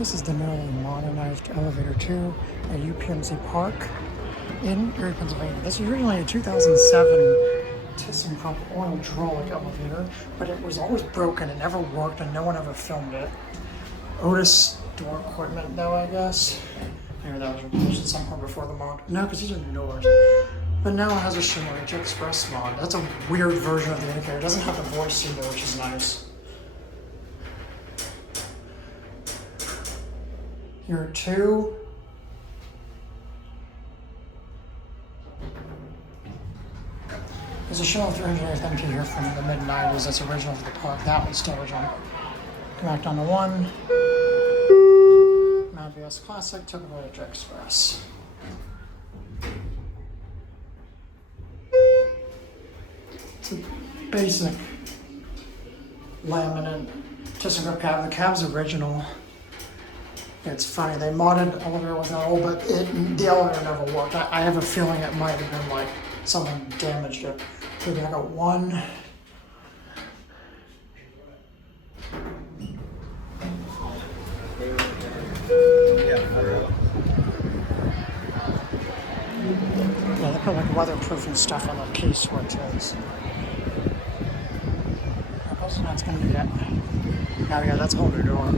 This is the newly modernized elevator to a UPMC park in Erie, Pennsylvania. This is originally a 2007 thyssenkrupp Oildraulic elevator, but it was always broken. It never worked and no one ever filmed it. Otis door equipment though, I guess. Maybe that was replaced at some point before the mod. No, because these are new doors. But now it has a Schindler HXpress mod. That's a weird version of the indicator. It doesn't have the voice either, which is nice. Here are two. There's a Schindler 300 MT here from the mid-90s that's original for the park. That one's still original. Come back down to one. Mount VS Classic, typical HXpress. It's a basic laminate thyssenkrupp cab. The cab's original. It's funny, they modded the elevator with that old, but the elevator never worked. I have a feeling it might have been like someone damaged it. So I got one. Yeah, they put like weatherproofing stuff on the key switches. I suppose that's gonna be it. Oh yeah, that's a whole new door.